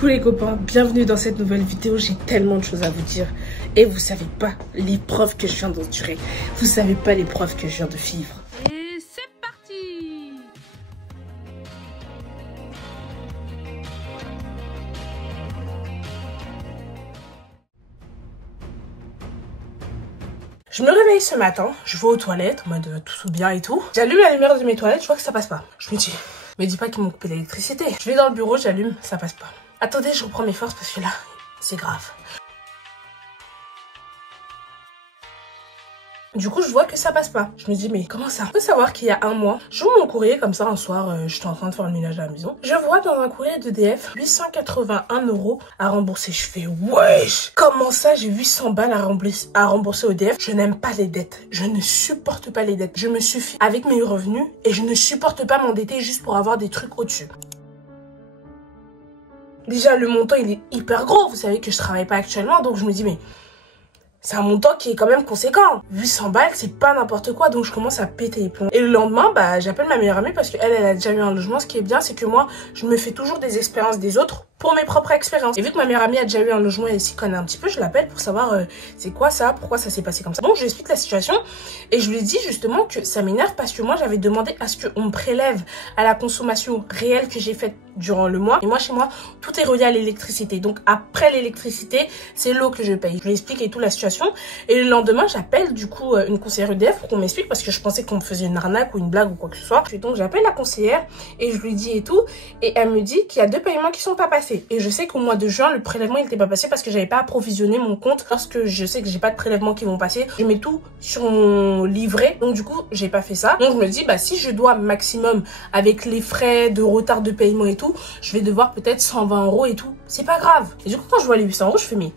Coucou les copains, bienvenue dans cette nouvelle vidéo. J'ai tellement de choses à vous dire et vous savez pas l'épreuve que je viens d'endurer. Vous savez pas l'épreuve que je viens de vivre. Et c'est parti! Je me réveille ce matin, je vais aux toilettes en mode tout bien et tout. J'allume la lumière de mes toilettes, je vois que ça passe pas. Je me dis, me dis pas qu'ils m'ont coupé l'électricité. Je vais dans le bureau, j'allume, ça passe pas. Attendez, je reprends mes forces parce que là, c'est grave. Du coup, je vois que ça passe pas. Je me dis, mais comment ça? Il faut savoir qu'il y a un mois, j'ouvre mon courrier comme ça un soir, j'étais en train de faire le ménage à la maison. Je vois dans un courrier d'EDF 881 € à rembourser. Je fais, wesh! Comment ça, j'ai 800 balles à rembourser au EDF? Je n'aime pas les dettes. Je ne supporte pas les dettes. Je me suffis avec mes revenus et je ne supporte pas m'endetter juste pour avoir des trucs au-dessus. Déjà, le montant, il est hyper gros. Vous savez que je travaille pas actuellement, donc je me dis, mais c'est un montant qui est quand même conséquent. 800 balles, c'est pas n'importe quoi, donc je commence à péter les plombs. Et le lendemain, j'appelle ma meilleure amie parce qu'elle, elle a déjà eu un logement. Ce qui est bien, c'est que moi, je me fais toujours des expériences des autres pour mes propres expériences. Et vu que ma meilleure amie a déjà eu un logement et elle s'y connaît un petit peu, je l'appelle pour savoir c'est quoi ça, pourquoi ça s'est passé comme ça. Donc je lui explique la situation et je lui dis justement que ça m'énerve parce que moi j'avais demandé à ce qu'on me prélève à la consommation réelle que j'ai faite durant le mois. Et moi chez moi, tout est relié à l'électricité. Donc après l'électricité, c'est l'eau que je paye. Je lui explique et tout la situation. Et le lendemain, j'appelle du coup une conseillère EDF pour qu'on m'explique parce que je pensais qu'on me faisait une arnaque ou une blague ou quoi que ce soit. Et donc j'appelle la conseillère et je lui dis et tout. Et elle me dit qu'il y a 2 paiements qui sont pas passés. Et je sais qu'au mois de juin, le prélèvement il n'était pas passé parce que j'avais pas approvisionné mon compte. Lorsque je sais que j'ai pas de prélèvements qui vont passer, je mets tout sur mon livret. Donc du coup, j'ai pas fait ça. Donc je me dis, si je dois maximum avec les frais de retard de paiement et tout, je vais devoir peut-être 120 € et tout. C'est pas grave. Et du coup, quand je vois les 800 €, je fais mais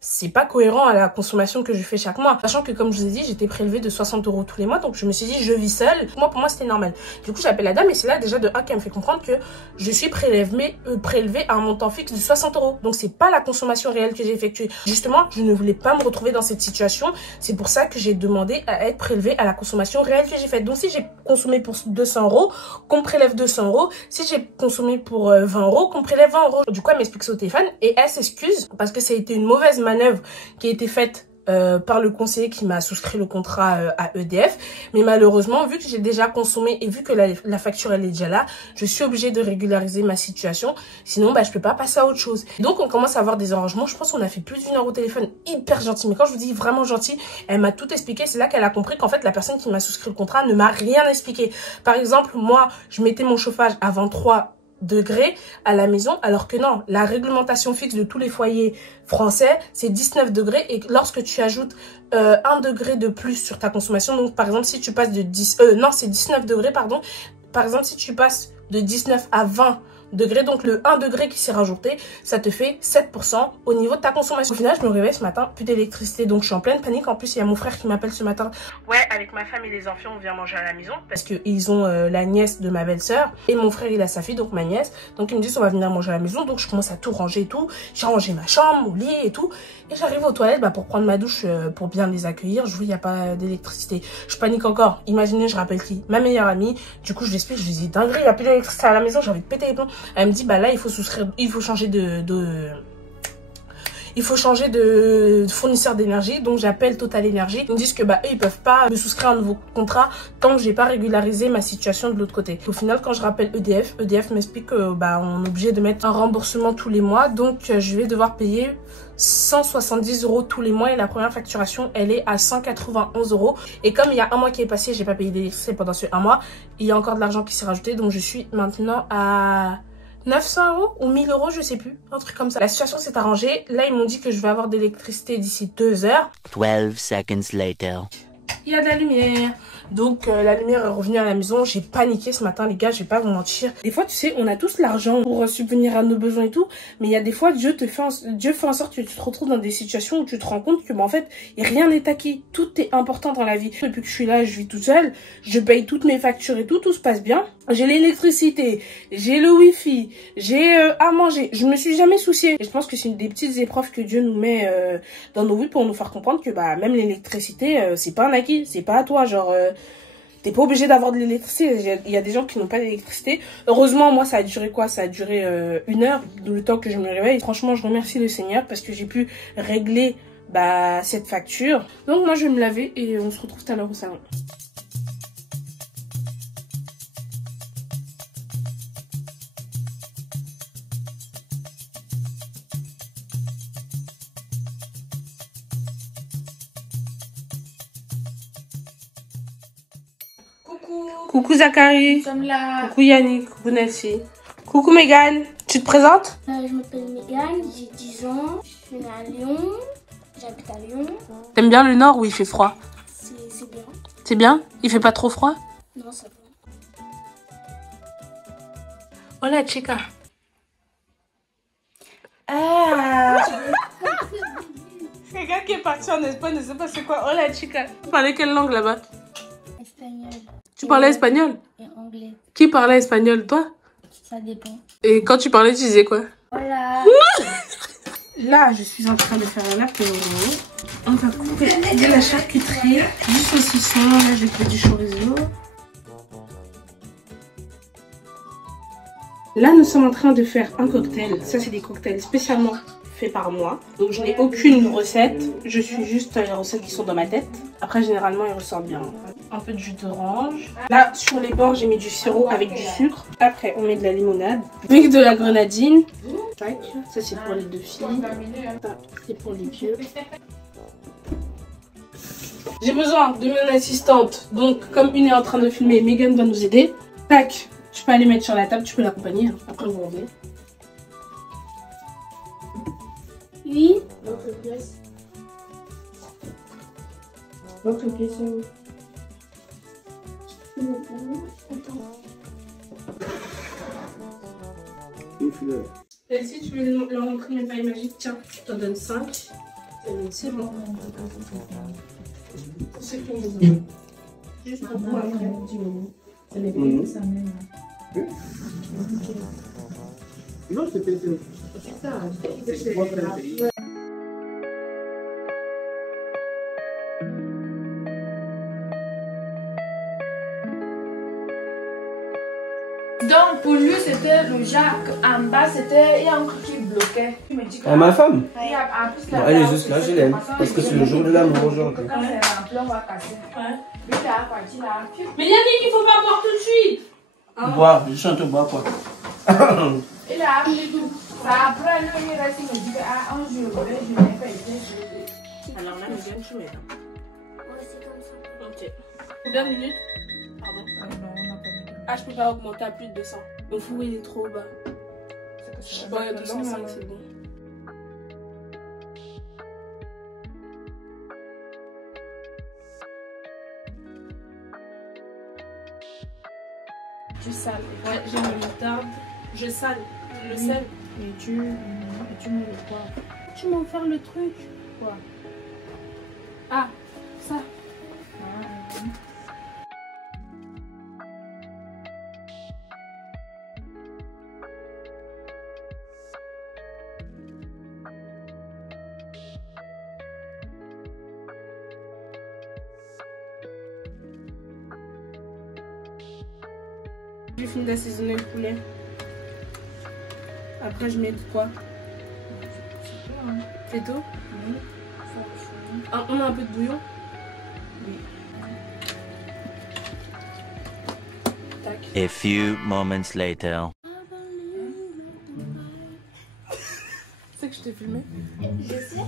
c'est pas cohérent à la consommation que je fais chaque mois. Sachant que, comme je vous ai dit, j'étais prélevée de 60 € tous les mois. Donc, je me suis dit, je vis seule. Pour moi, c'était normal. Du coup, j'appelle la dame et c'est là déjà de 1 qu'elle me fait comprendre que je suis prélevée à un montant fixe de 60 €. Donc, c'est pas la consommation réelle que j'ai effectuée. Justement, je ne voulais pas me retrouver dans cette situation. C'est pour ça que j'ai demandé à être prélevée à la consommation réelle que j'ai faite. Donc, si j'ai consommé pour 200 €, qu'on me prélève 200 €. Si j'ai consommé pour 20 €, qu'on me prélève 20 €. Du coup, elle m'explique ça au téléphone et elle s'excuse parce que ça a été une mauvaise manœuvre qui a été faite par le conseiller qui m'a souscrit le contrat à EDF. Mais malheureusement, vu que j'ai déjà consommé et vu que la facture elle est déjà là, je suis obligée de régulariser ma situation. Sinon, je peux pas passer à autre chose. Donc, on commence à avoir des arrangements. Je pense qu'on a fait plus d'1 heure au téléphone, hyper gentil. Mais quand je vous dis vraiment gentil, elle m'a tout expliqué. C'est là qu'elle a compris qu'en fait, la personne qui m'a souscrit le contrat ne m'a rien expliqué. Par exemple, moi, je mettais mon chauffage à 23 degrés à la maison, alors que non, la réglementation fixe de tous les foyers français, c'est 19 degrés et lorsque tu ajoutes 1 degré de plus sur ta consommation, donc par exemple si tu passes de 19 degrés, pardon, par exemple si tu passes de 19 à 20 degrés, donc le 1 degré qui s'est rajouté, ça te fait 7% au niveau de ta consommation. Au final, je me réveille ce matin, plus d'électricité, donc je suis en pleine panique. En plus, il y a mon frère qui m'appelle ce matin. Ouais, avec ma femme et les enfants, on vient manger à la maison parce qu'ils ont la nièce de ma belle-sœur et mon frère, il a sa fille, donc ma nièce. Donc ils me disent on va venir manger à la maison, donc je commence à tout ranger et tout. J'ai rangé ma chambre, mon lit et tout. Et j'arrive aux toilettes pour prendre ma douche pour bien les accueillir. Je vois il n'y a pas d'électricité. Je panique encore. Imaginez, je rappelle qui? Ma meilleure amie. Du coup, je lui explique, je lui dis dinguerie, il n'y a plus d'électricité à la maison, j'ai envie de péter les plombs. Elle me dit là il faut changer de fournisseur d'énergie. Donc j'appelle Total Énergie. Ils me disent que eux ils peuvent pas me souscrire un nouveau contrat tant que j'ai pas régularisé ma situation de l'autre côté. Au final, quand je rappelle EDF m'explique que on est obligé de mettre un remboursement tous les mois. Donc je vais devoir payer 170 € tous les mois et la première facturation elle est à 191 €. Et comme il y a un mois qui est passé, j'ai pas payé d'électricité pendant ce un mois, il y a encore de l'argent qui s'est rajouté. Donc je suis maintenant à 900 € ou 1000 € je sais plus, un truc comme ça. La situation s'est arrangée. Là, ils m'ont dit que je vais avoir d'électricité d'ici 2 heures. 12 seconds later. Il y a de la lumière. Donc la lumière est revenue à la maison. J'ai paniqué ce matin les gars, je vais pas vous mentir. Des fois tu sais, on a tous l'argent pour subvenir à nos besoins et tout. Mais il y a des fois Dieu fait en sorte que tu te retrouves dans des situations où tu te rends compte que en fait rien n'est acquis. Tout est important dans la vie. Depuis que je suis là, je vis toute seule. Je paye toutes mes factures et tout se passe bien. J'ai l'électricité, j'ai le wifi, j'ai à manger. Je me suis jamais souciée. Et je pense que c'est une des petites épreuves que Dieu nous met dans nos vies pour nous faire comprendre que même l'électricité, c'est pas un acquis. C'est pas à toi, genre T'es pas obligé d'avoir de l'électricité. Il y a des gens qui n'ont pas d'électricité. Heureusement, moi, ça a duré quoi? Ça a duré 1 heure, le temps que je me réveille. Franchement, je remercie le Seigneur parce que j'ai pu régler cette facture. Donc moi, je vais me laver et on se retrouve tout à l'heure au salon. Coucou Zachary. Nous sommes là. Coucou Yannick. Coucou Nancy. Coucou Mégane. Tu te présentes? Je m'appelle Mégane, j'ai 10 ans. Je suis née à Lyon. J'habite à Lyon. T'aimes bien le nord ou il fait froid? C'est bien. C'est bien? Il fait pas trop froid? Non, ça va. Hola chica. Ah. Quelqu'un qui est parti en Espagne ne sait pas c'est quoi. Hola chica. Tu parlais quelle langue là-bas? Espagnol. Tu parlais espagnol? Et anglais. Qui parlait espagnol, toi? Ça dépend. Et quand tu parlais, tu disais quoi? Voilà. Là, je suis en train de faire un apéro. On va couper de la charcuterie, du saucisson. Là, j'ai fait du chorizo. Là, nous sommes en train de faire un cocktail. Ça, c'est des cocktails spécialement faits par moi. Donc, je n'ai aucune recette. Je suis juste les recettes qui sont dans ma tête. Après, généralement, ils ressortent bien. Un peu de jus d'orange. Là, sur les bords, j'ai mis du sirop avec du sucre. Après, on met de la limonade. Avec de la grenadine. Tac. Ça, c'est pour les 2 filles. Ça, c'est pour les vieux. J'ai besoin de mon assistante. Donc, comme une est en train de filmer, Megan va nous aider. Tac. Tu peux aller mettre sur la table, tu peux l'accompagner. Après, vous rendez. Oui. Votre pièce. Votre pièce, oui. Si tu veux leur montrer mes pailles magiques, tiens, je t'en donne 5. C'est bon. Pour ceux qui ont besoin. Juste pour vous après. C'est les pays que ça mène. Non, c'était ça. Donc pour lui c'était le Jacques, en bas c'était, il y a un truc qui bloquait. Il me dit que, ma femme il y a, en plus, bon, elle est juste là, je l'aime. Parce que c'est le jour de l'amour aujourd'hui. Quand c'est rempli, on va casser. Ouais. Lui là, parti là. Mais Yannick, il faut pas boire tout de suite. Boire, je chante boire quoi. Il a appelé tout. Après, lui, il reste, il me dit que, ah, un jour, je n'ai pas été. Alors là, Megan, tu mets là. Ouais, c'est comme ça. Ok. Combien de minutes? Pardon. Non, on n'a pas mis de. Ah, je peux pas augmenter à plus de 200. Le four, il est trop bas. Je sais pas, 205, c'est bon. Tu sales. Ouais, j'ai mis moutarde. Je sale. Le sel. Et tu mets le poivre. Tu m'en faire le truc. Quoi? Ah, ça. Ah, J'ai fini d'assaisonner le poulet. Après, je mets de quoi? C'est tout? oui. Ah, on a un peu de bouillon? Oui. Tac. A few moments later. C'est que je t'ai filmé? Je sais.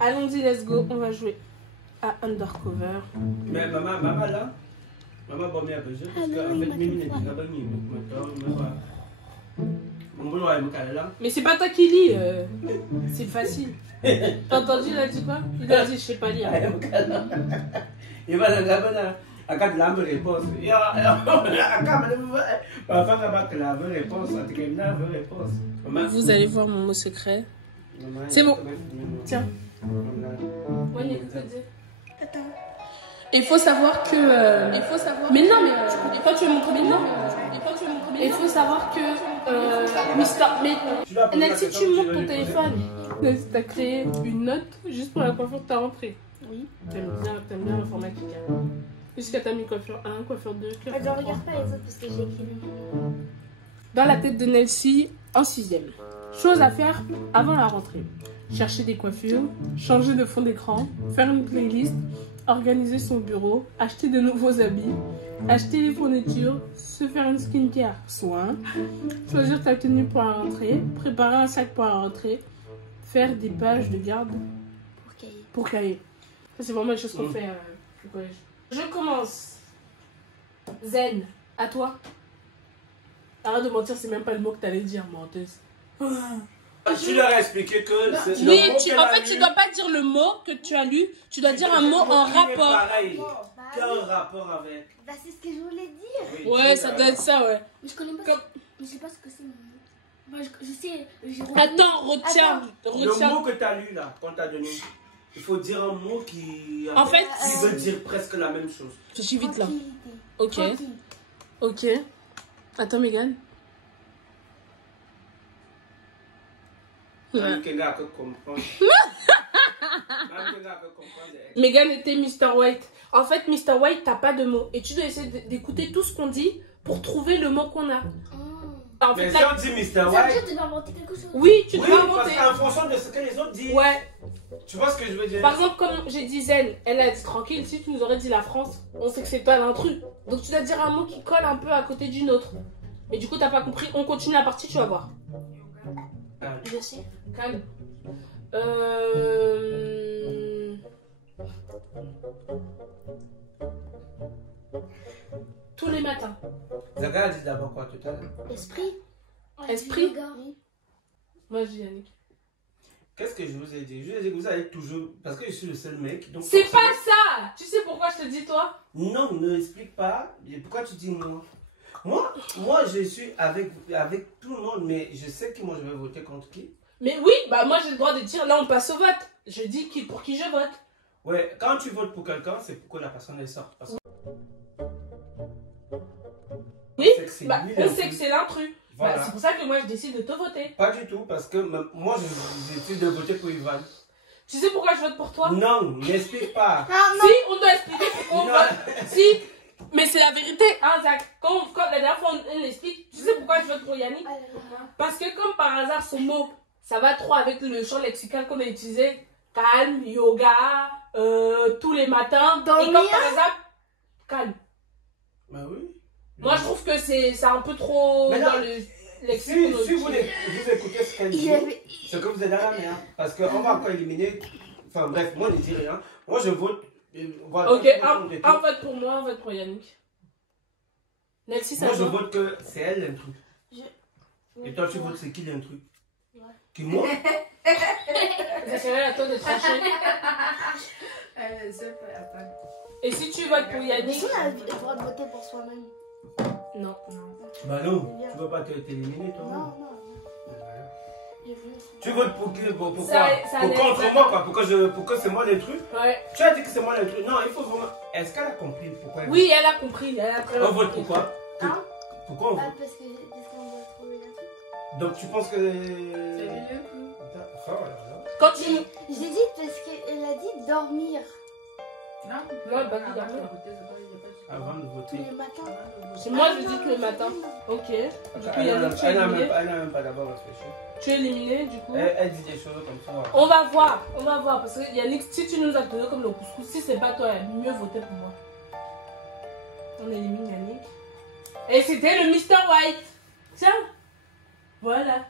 Allons-y, let's go. On va jouer à Undercover. Mais maman là, maman va bien parce qu'en fait, Mimi n'est pas bonne. Mais c'est pas toi qui lis, c'est facile. T'as entendu, il a dit quoi? Il a dit je sais pas lire. Il va la réponse. Vous allez voir mon mot secret. C'est bon. Tiens. Il faut savoir que. Mais non, mais quand tu veux montrer maintenant. Il faut savoir que. Mais Nancy, tu montres ton téléphone. Nancy, t'as créé une note juste pour la coiffure que t'as rentrée. Oui. T'aimes bien l'informatique. Hein. Est-ce que t'as mis coiffure 1, coiffure 2, coiffure 3? Attends, regarde pas les autres parce que j'ai écrit le nom. Dans la tête de Nelsie, en 6e. Chose à faire avant la rentrée. Chercher des coiffures, changer de fond d'écran, faire une playlist, organiser son bureau, acheter de nouveaux habits, acheter des fournitures, se faire une skincare soin, choisir ta tenue pour la rentrée, préparer un sac pour la rentrée, faire des pages de garde pour cahier. Ça, c'est vraiment les choses qu'on fait au collège. Je commence. Zen, à toi. Arrête de mentir, c'est même pas le mot que t'allais dire, menteuse. Tu leur as expliqué que c'est Oui, en fait, tu dois pas dire le mot que tu as lu, tu dois dire un mot en rapport. Pareil. Quel rapport avec? Bah, c'est ce que je voulais dire. Oui, Ouais, ça doit être ça, ouais. Mais je connais pas. Mais je sais pas ce que c'est. Moi, je sais. Attends, retiens. Le mot que tu as lu là, qu'on t'a donné, il faut dire un mot qui veut dire presque la même chose. Je suis vite là. Ok. Tranquille. Ok. Attends, Megan. Megan était Mr. White. En fait, Mr. White, t'as pas de mots. Et tu dois essayer d'écouter tout ce qu'on dit pour trouver le mot qu'on a. En fait, mais là, si on dit Mr. Ça veut White... dire que tu dois inventer quelque chose. oui, tu dois parce inventer. qu'en fonction de ce que les autres disent. Ouais. Tu vois ce que je veux dire? Par exemple, comme j'ai dit Zen, elle a dit tranquille. Si tu nous aurais dit la France, on sait que c'est toi l'intrus. Donc tu dois dire un mot qui colle un peu à côté d'une autre. Mais du coup, t'as pas compris. On continue la partie, tu vas voir. Je sais. Calme. Tous les matins. Zaga a dit d'abord quoi tout à l'heure? Esprit. Esprit. Oui. Moi, je dis Yannick. Qu'est-ce que je vous ai dit? Je vous ai dit que vous allez toujours... Parce que je suis le seul mec. Donc C'est pas ça! Tu sais pourquoi je te dis toi? non, ne explique pas. Pourquoi tu dis moi? Moi, je suis avec tout le monde, mais je sais que moi, je vais voter contre qui. Mais oui, bah moi j'ai le droit de dire, là on passe au vote. Je dis pour qui je vote. Ouais, quand tu votes pour quelqu'un, c'est pour que la personne elle sorte. Parce que Oui, on sait que c'est bah, lui on l'intrus. sait que c'est l'intrus. Voilà. Bah, c'est pour ça que moi je décide de te voter. Pas du tout, parce que moi, je décide de voter pour Ivan. Tu sais pourquoi je vote pour toi? Non, n'explique pas. Si, on doit expliquer pourquoi on vote. Si, mais c'est la vérité, hein Zach. Quand la dernière fois on explique, tu sais pourquoi je vote pour Yannick? Parce que comme par hasard son mot, ça va trop avec le champ lexical qu'on a utilisé. Calme, yoga, tous les matins. Dormir. Et comme par hasard, calme. Bah oui. Moi je trouve que c'est un peu trop Mais non, dans le lexique. Si vous écoutez ce qu'elle dit, c'est que vous êtes dans la merde. Parce qu'on va encore éliminer. Enfin bref, moi je ne dis rien. Moi je vote. Voilà, Ok, un vote pour moi, un vote pour Yannick. Nelsie, ça moi je va. vote que c'est elle l'intrus. Et toi tu votes c'est qui l'intrus? Qui moi? Ça serait à toi de trancher. Et si tu votes pour Mais Yannick? si on a le droit de voter pour soi-même. Non. Bah non, tu veux pas t'éliminer toi? Non, non. Tu votes pour qui? Pourquoi? Ça Pour n'est contre pas- moi quoi? Pour que c'est moi l'intrus? Ouais. Tu as dit que c'est moi l'intrus? Non, il faut vraiment. Est-ce qu'elle a compris pourquoi? Oui, elle a compris. Elle a très bien On vote compris. pourquoi? Hein? Pourquoi on vote? Parce qu'on doit trouver la truc. Donc tu penses que. C'est mieux. Oh là là. Quand tu. J'ai dit parce qu'elle a dit dormir Non, Moi, bah, avant d'accord. de voter, c'est pas- il y a pas de- Avant de tous voter. les matins. C'est moi, je dis que le matin. Ok. Du coup, Yannick, tu es Elle n'a éliminé. même pas d'abord réfléchi. Tu es éliminé, du coup. Elle dit des choses comme ça. On va voir. Parce que Yannick, si tu nous as donné comme le couscous, si c'est pas toi, mieux voter pour moi. On élimine Yannick. Et c'était le Mr. White. Tiens. Voilà.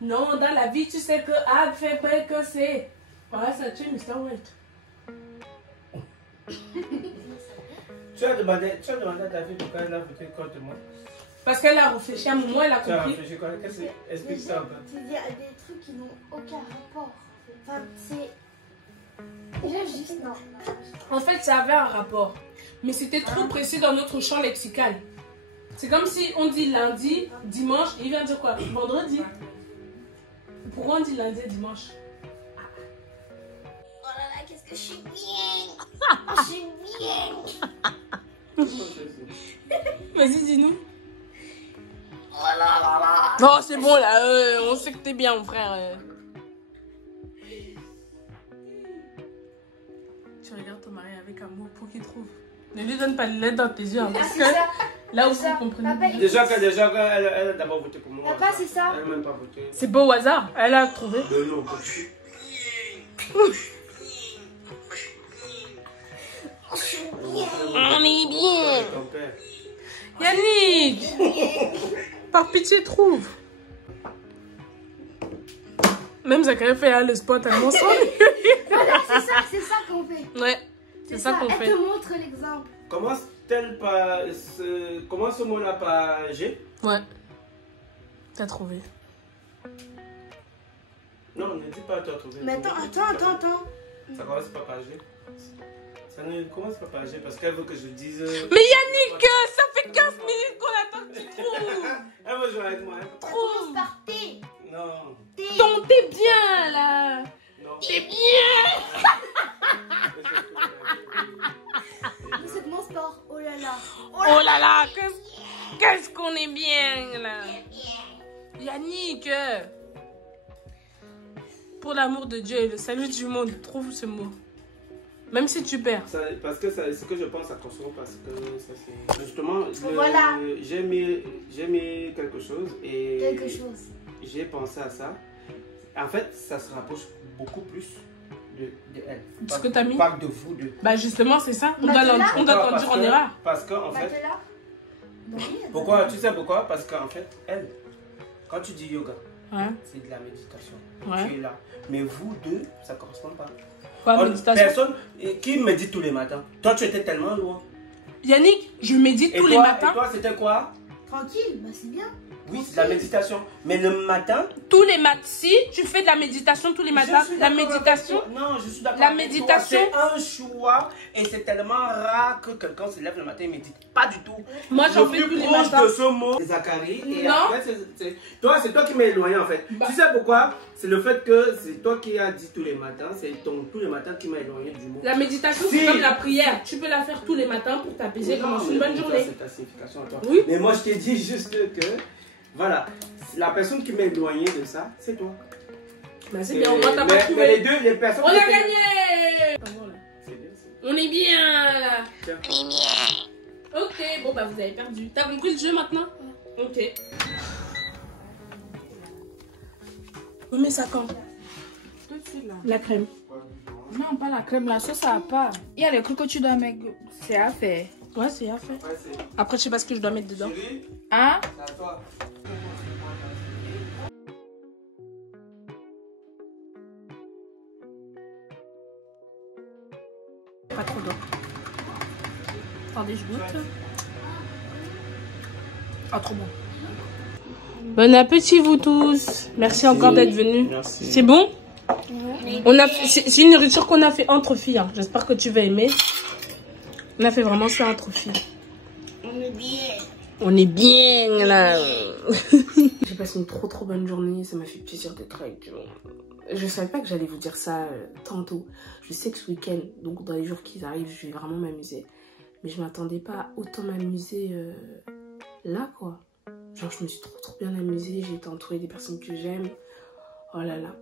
Non, dans la vie, tu sais que A fait pas que c'est. Voilà, ça tue Mr. White. Tu as demandé à ta fille pourquoi elle a voté contre moi. Parce qu'elle a réfléchi à un moment, elle a Tu as compris. réfléchi quoi? Qu'est-ce que c'est? Explique ça un peu. Il y a des trucs qui n'ont aucun rapport. Enfin, c'est. J'ai juste. Non. En fait, ça avait un rapport. Mais c'était trop précis dans notre champ lexical. C'est comme si on dit lundi, dimanche, et il vient dire quoi? Vendredi. Pourquoi on dit lundi et dimanche? Oh là là, qu'est-ce que je suis bien. Je suis bien. Vas-y, dis-nous. Oh là là là. Non, c'est bon là, on sait que t'es bien, mon frère. Tu regardes ton mari avec un mot pour qu'il trouve. Ne lui donne pas les lettres dans tes yeux, hein, parce c'est que ça. là aussi, ça. vous comprenez. Papa, Déjà qu'elle a d'abord voté pour moi. Papa, c'est ça. Elle n'a même pas voté. C'est beau au hasard, elle a trouvé. Non. On est bien. Ton père. Yannick, par pitié, trouve. Même Zachary fait le spot tellement son. Voilà, c'est ça qu'on fait. Ouais, c'est ça qu'on fait. Elle te montre l'exemple. Comment ce mot-là par G? Ouais, t'as trouvé. Non, ne dis pas tu as trouvé. Mais attends. Ça commence pas par G. Ça ne commence pas par G parce qu'elle veut que je dise... Mais Yannick, ça fait 15 minutes qu'on attend que tu trouves. Elle veut jouer avec moi. Ça commence par T. Non. T. T'es bien là. Non. T'es bien. Ça commence par oh là là. Oh là là, qu'est-ce qu'on est bien là. Yannick, pour l'amour de Dieu et le salut du monde, trouve ce mot. Même si tu perds. Parce que ce que je pense à Kosovo, parce que ça c'est... Justement, Voilà. j'ai mis quelque chose et... Quelque chose. J'ai pensé à ça. En fait, ça se rapproche beaucoup plus de elle. Ce que t'as mis. Pas de vous deux. Bah justement, c'est ça. On doit conduire en erreur. Parce qu'en fait... Matelas. Pourquoi? Tu sais pourquoi? Parce qu'en fait, elle, quand tu dis yoga, Ouais. c'est de la méditation. Ouais. Tu es là. Mais vous deux, ça ne correspond pas. Quoi, méditation? Personne qui médite tous les matins. Toi, tu étais tellement loin. Yannick, je médite tous les matins. Et toi, c'était quoi? Tranquille, bah c'est bien. Oui, c'est de la méditation. Mais le matin... Tous les matins. Si tu fais de la méditation tous les matins, la méditation... Non, je suis d'accord. La méditation... C'est un choix et c'est tellement rare que quelqu'un se lève le matin et médite. Pas du tout. Moi, j'en fais tous les matins. De ce mot, Zachary. Et non. après, c'est toi qui m'as éloigné en fait. Bah. Tu sais pourquoi? C'est le fait que c'est toi qui as dit tous les matins. C'est tous les matins qui m'a éloigné du mot. La méditation, c'est comme la prière. Tu peux la faire tous les matins pour t'apaiser, commencer une bonne journée. C'est ta signification à toi. Oui. Mais moi, je t'ai dit juste que... Voilà, la personne qui m'a éloigné de ça, c'est toi. Bah c'est bien, au moins t'as pas trouvé. Mais les deux, les personnes... On a gagné. C'est bien, On est bien là. Tiens. On est bien. Ok, bon bah vous avez perdu. T'as compris le jeu maintenant? Ok. Oui mais ça quand? Tout de suite là. La crème. Non, pas la crème, la sauce ça va pas. Il y a les trucs que tu dois mettre. C'est à faire. Ouais, c'est à faire. Ouais, c'est... Après, je sais pas ce que je dois mettre dedans. Chérie, Hein? c'est à toi. Pas trop d'eau. Attendez, je goûte. Ah, trop bon. Bon appétit, vous tous. Merci encore d'être venus. Merci. C'est bon? C'est une nourriture qu'on a fait entre filles. Hein. J'espère que tu vas aimer. On a fait vraiment ça entre filles. On est bien. On est bien là. J'ai passé une trop bonne journée. Ça m'a fait plaisir d'être avec vous. Je savais pas que j'allais vous dire ça tantôt. Je sais que ce week-end, donc dans les jours qui arrivent, je vais vraiment m'amuser. Mais je m'attendais pas à autant m'amuser là quoi. Genre je me suis trop bien amusée. J'ai été entourée des personnes que j'aime. Oh là là.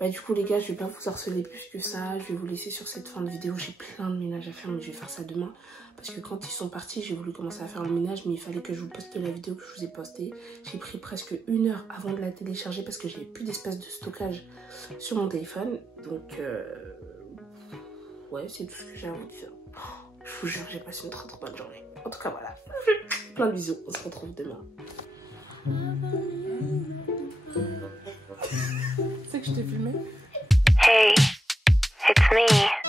Bah du coup les gars, je vais pas vous harceler plus que ça. Je vais vous laisser sur cette fin de vidéo. J'ai plein de ménage à faire, mais je vais faire ça demain. Parce que quand ils sont partis, j'ai voulu commencer à faire le ménage, mais il fallait que je vous poste la vidéo que je vous ai postée. J'ai pris presque 1 heure avant de la télécharger parce que j'avais plus d'espace de stockage sur mon téléphone. Donc ouais, c'est tout ce que j'ai à vous dire. Je vous jure, j'ai passé une trop bonne journée. En tout cas voilà. Plein de bisous, on se retrouve demain. C'est que je t'ai filmé? Hey, it's me.